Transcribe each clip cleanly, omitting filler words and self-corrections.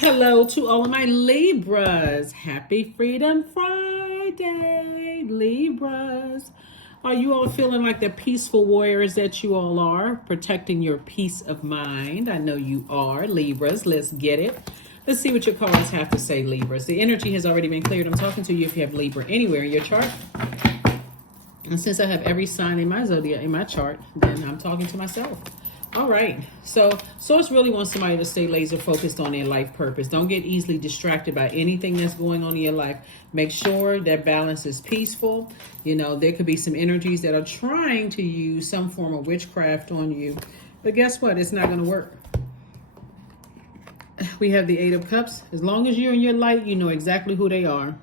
Hello to all of my Libras. Happy Freedom Friday, Libras. Are you all feeling like the peaceful warriors that you all are, protecting your peace of mind? I know you are, Libras. Let's get it. Let's see what your cards have to say, Libras. The energy has already been cleared. I'm talking to you if you have Libra anywhere in your chart. And since I have every sign in my zodiac, in my chart, then I'm talking to myself. All right. So Source really wants somebody to stay laser focused on their life purpose. Don't get easily distracted by anything that's going on in your life. Make sure that balance is peaceful. You know, there could be some energies that are trying to use some form of witchcraft on you. But guess what? It's not going to work. We have the Eight of Cups. As long as you're in your light, you know exactly who they are.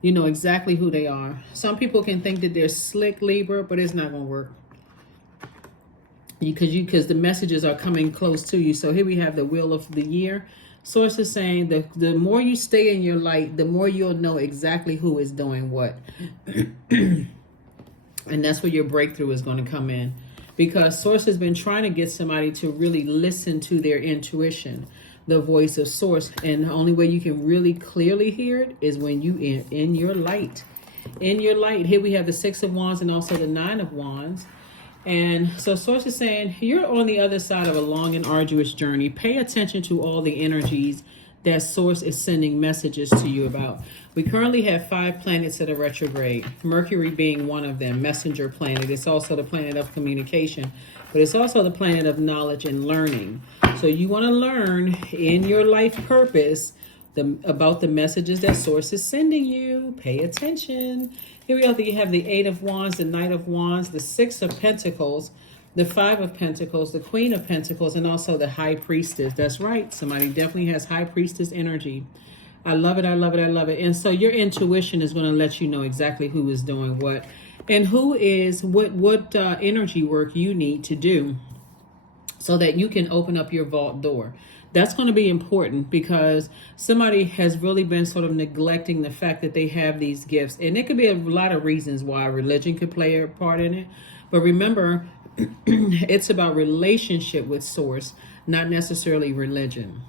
You know exactly who they are. Some people can think that they're slick, Libra, but it's not going to work. Because the messages are coming close to you. So here we have the Wheel of the Year. Source is saying that the more you stay in your light, the more you'll know exactly who is doing what. And that's where your breakthrough is going to come in. Because Source has been trying to get somebody to really listen to their intuition, the voice of Source. And the only way you can really clearly hear it is when you in your light. In your light. Here we have the Six of Wands and also the Nine of Wands. And so Source is saying, you're on the other side of a long and arduous journey. Pay attention to all the energies that Source is sending messages to you about. We currently have 5 planets that are retrograde. Mercury being one of them, messenger planet. It's also the planet of communication, but it's also the planet of knowledge and learning. So you want to learn in your life purpose about the messages that Source is sending you. Pay attention. Here we go. You have the Eight of Wands, the Knight of Wands, the Six of Pentacles, the Five of Pentacles, the Queen of Pentacles, and also the High Priestess. That's right. Somebody definitely has High Priestess energy. I love it. I love it. I love it. And so your intuition is going to let you know exactly who is doing what and who is what energy work you need to do so that you can open up your vault door. That's going to be important because somebody has really been sort of neglecting the fact that they have these gifts. And there could be a lot of reasons why religion could play a part in it. But remember, it's about relationship with Source, not necessarily religion.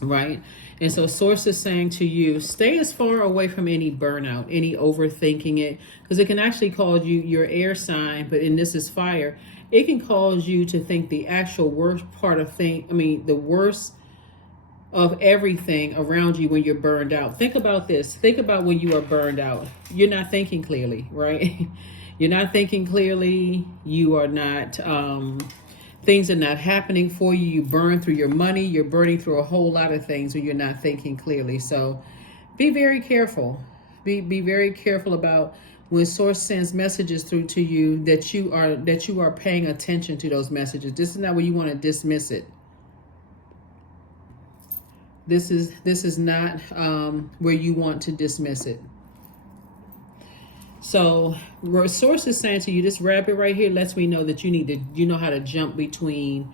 Right? And so Source is saying to you, stay as far away from any burnout, any overthinking it, because it can actually cause you, your air sign, but in this is fire, it can cause you to think the actual worst part of the worst of everything around you when you're burned out. Think about this. Think about when you are burned out. You're not thinking clearly, right? You're not thinking clearly. You are not, things are not happening for you. You burn through your money. You're burning through a whole lot of things when you're not thinking clearly. So be very careful. Be very careful about when Source sends messages through to you that you are paying attention to those messages. This is not where you want to dismiss it. This is not where you want to dismiss it. So Source is saying to you, this rabbit right here lets me know that you know how to jump between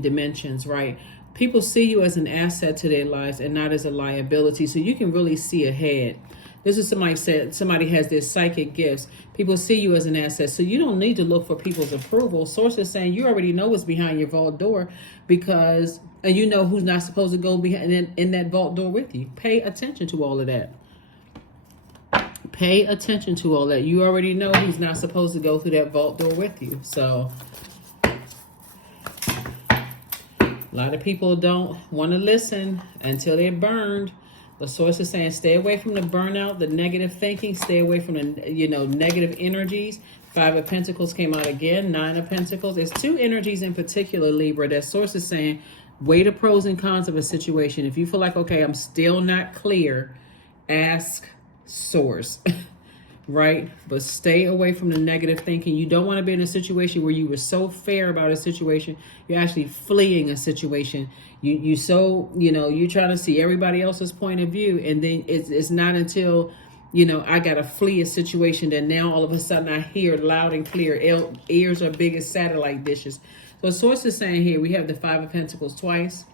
dimensions, right? People see you as an asset to their lives and not as a liability. So you can really see ahead. This is somebody has their psychic gifts. People see you as an asset. So you don't need to look for people's approval. Source is saying you already know what's behind your vault door and you know who's not supposed to go behind in that vault door with you. Pay attention to all of that. Pay attention to all that. You already know who's not supposed to go through that vault door with you. So a lot of people don't want to listen until they're burned. The Source is saying stay away from the burnout, the negative thinking, stay away from the negative energies. Five of Pentacles came out again, Nine of Pentacles. There's 2 energies in particular, Libra, that Source is saying weigh the pros and cons of a situation. If you feel like, okay, I'm still not clear, ask Source. Right? But stay away from the negative thinking. You don't want to be in a situation where you were so fair about a situation, you're actually fleeing a situation. You're trying to see everybody else's point of view, and then it's not until I gotta flee a situation that now all of a sudden I hear loud and clear. Ears are big as satellite dishes. So Source is saying here we have the Five of Pentacles twice.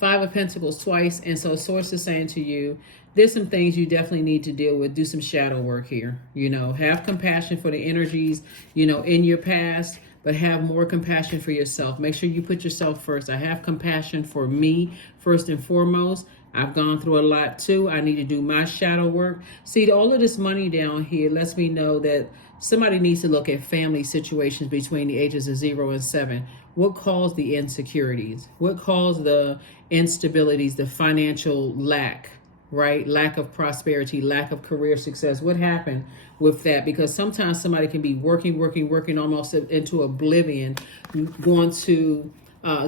Five of Pentacles twice. And so Source is saying to you, there's some things you definitely need to deal with. Do some shadow work here. Have compassion for the energies, in your past. but have more compassion for yourself. Make sure you put yourself first. I have compassion for me first and foremost. I've gone through a lot too. I need to do my shadow work. See, all of this money down here lets me know that somebody needs to look at family situations between the ages of 0 and 7. What caused the insecurities? What caused the instabilities, the financial lack, right? Lack of prosperity, lack of career success. What happened with that? Because sometimes somebody can be working almost into oblivion, going to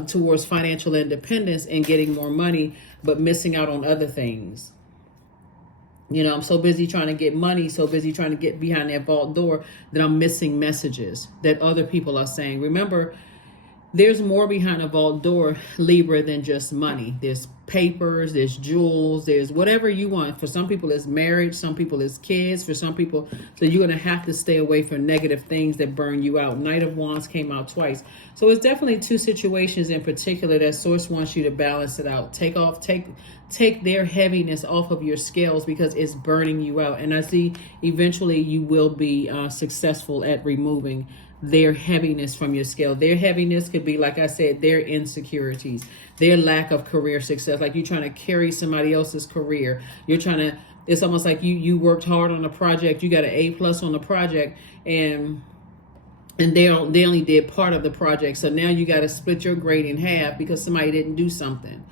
towards financial independence and getting more money, but missing out on other things. You know, I'm so busy trying to get money, so busy trying to get behind that vault door that I'm missing messages that other people are saying. Remember, there's more behind a vault door, Libra, than just money. There's papers, there's jewels, there's whatever you want. For some people, it's marriage. Some people, it's kids. For some people, so you're going to have to stay away from negative things that burn you out. Knight of Wands came out twice. So it's definitely two situations in particular that Source wants you to balance it out. Take their heaviness off of your scales because it's burning you out. And I see eventually you will be successful at removing their heaviness from your scale. Their heaviness could be, like I said, their insecurities, their lack of career success. Like you're trying to carry somebody else's career. It's almost like you worked hard on a project. You got an A+ on the project, and they only did part of the project. So now you got to split your grade in half because somebody didn't do something.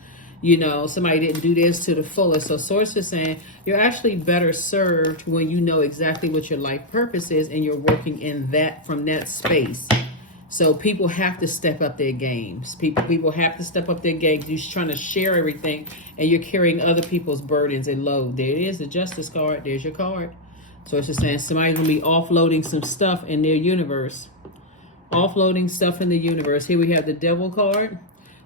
You know, somebody didn't do this to the fullest. So Source is saying you're actually better served when you know exactly what your life purpose is and you're working in that from that space. So people have to step up their games. People have to step up their games. You're trying to share everything and you're carrying other people's burdens and load. There it is, the Justice card. There's your card. So it's just saying somebody's going to be offloading some stuff in their universe. Offloading stuff in the universe. Here we have the Devil card.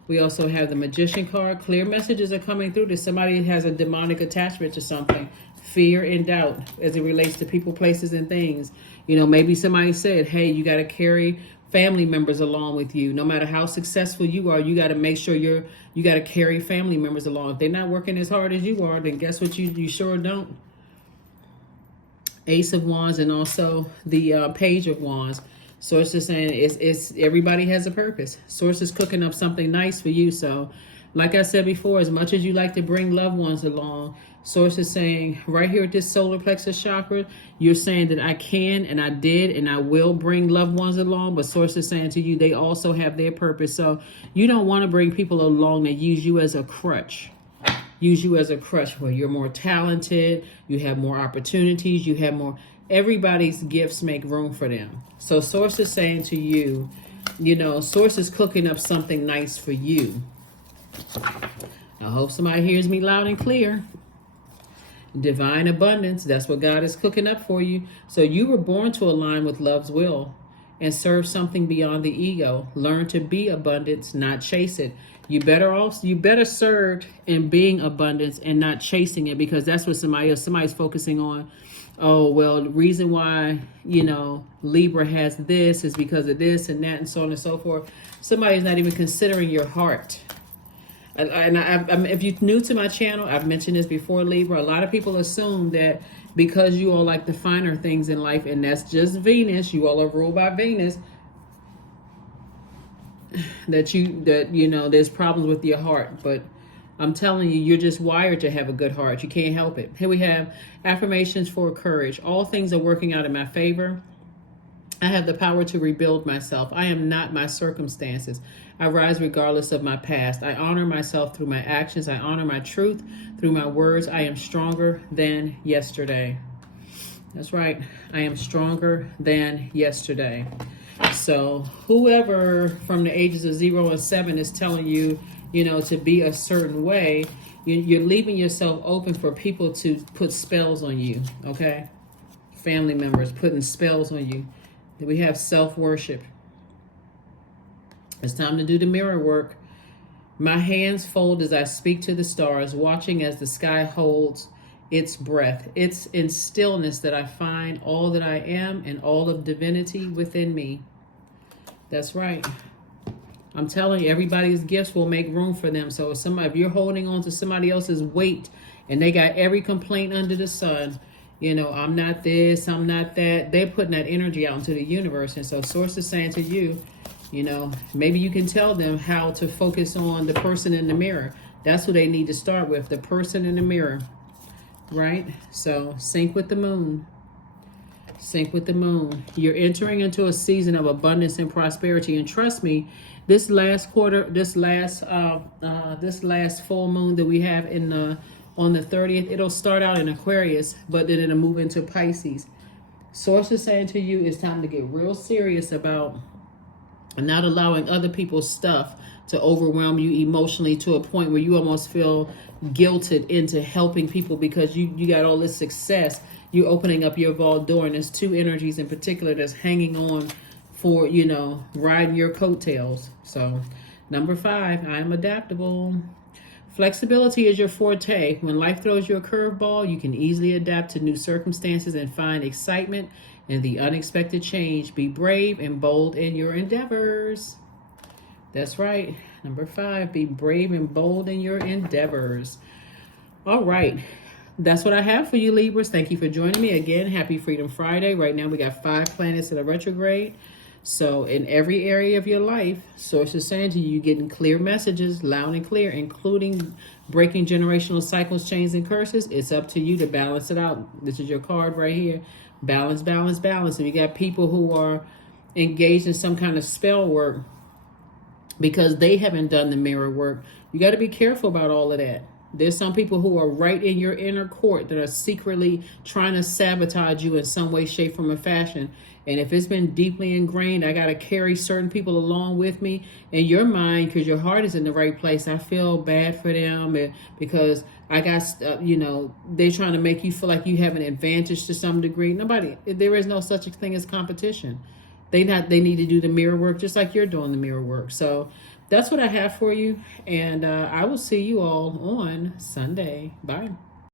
We also have the Magician card. Clear messages are coming through that somebody has a demonic attachment to something. Fear and doubt as it relates to people, places, and things. You know, maybe somebody said, hey, you got to carry family members along with you. No matter how successful you are, you got to make sure you got to carry family members along. If they're not working as hard as you are, then guess what? You sure don't. Ace of Wands and also the Page of Wands. Source is saying it's everybody has a purpose. Source is cooking up something nice for you. So like I said before, as much as you like to bring loved ones along, Source is saying right here at this solar plexus chakra, you're saying that I can and I did and I will bring loved ones along. But Source is saying to you, they also have their purpose. So you don't want to bring people along that use you as a crutch. Use you as a crutch where you're more talented, you have more opportunities, you have more. Everybody's gifts make room for them. So Source is saying to you, you know, Source is cooking up something nice for you. I hope somebody hears me loud and clear. Divine abundance, that's what God is cooking up for you. So you were born to align with love's will and serve something beyond the ego. Learn to be abundance, not chase it. You better serve in being abundance and not chasing it, because that's what somebody's focusing on. Oh, well, the reason why, you know, Libra has this is because of this and that and so on and so forth. Somebody's not even considering your heart. If you're new to my channel, I've mentioned this before, Libra. A lot of people assume that because you all like the finer things in life, and that's just Venus, you all are ruled by Venus, that you know there's problems with your heart. But I'm telling you, you're just wired to have a good heart. You can't help it. Here we have affirmations for courage. All things are working out in my favor. I have the power to rebuild myself. I am not my circumstances. I rise regardless of my past. I honor myself through my actions. I honor my truth through my words. I am stronger than yesterday. That's right. I am stronger than yesterday. So whoever from the ages of 0 and 7 is telling you, you know, to be a certain way, you're leaving yourself open for people to put spells on you, okay? Family members putting spells on you. We have self-worship. It's time to do the mirror work. My hands fold as I speak to the stars, watching as the sky holds its breath. It's in stillness that I find all that I am and all of divinity within me. That's right. I'm telling you, everybody's gifts will make room for them. So if you're holding on to somebody else's weight and they got every complaint under the sun, You know, I'm not this, I'm not that. They're putting that energy out into the universe. And so Source is saying to you, you know, maybe you can tell them how to focus on the person in the mirror. That's who they need to start with, the person in the mirror, right? So sync with the moon. Sync with the moon. You're entering into a season of abundance and prosperity. And trust me, this last quarter, this last full moon that we have in on the 30th, it'll start out in Aquarius, but then it'll move into Pisces. Source is saying to you, it's time to get real serious about not allowing other people's stuff to overwhelm you emotionally to a point where you almost feel guilted into helping people because you got all this success. You're opening up your vault door, and there's two energies in particular that's hanging on for, you know, riding your coattails. So, number 5, I am adaptable. Flexibility is your forte. When life throws you a curveball, you can easily adapt to new circumstances and find excitement in the unexpected change. Be brave and bold in your endeavors. That's right. Number 5, be brave and bold in your endeavors. All right. That's what I have for you, Libras. Thank you for joining me again. Happy Freedom Friday. Right now we got 5 planets that are retrograde. So in every area of your life, Source is saying to you, you're getting clear messages, loud and clear, including breaking generational cycles, chains, and curses. It's up to you to balance it out. This is your card right here. Balance, balance, balance. And you got people who are engaged in some kind of spell work because they haven't done the mirror work. You got to be careful about all of that. There's some people who are right in your inner court that are secretly trying to sabotage you in some way, shape, form, or fashion. And if it's been deeply ingrained, I got to carry certain people along with me in your mind because your heart is in the right place. I feel bad for them because I got, you know, they're trying to make you feel like you have an advantage to some degree. There is no such a thing as competition. They need to do the mirror work just like you're doing the mirror work. So that's what I have for you. And I will see you all on Sunday. Bye.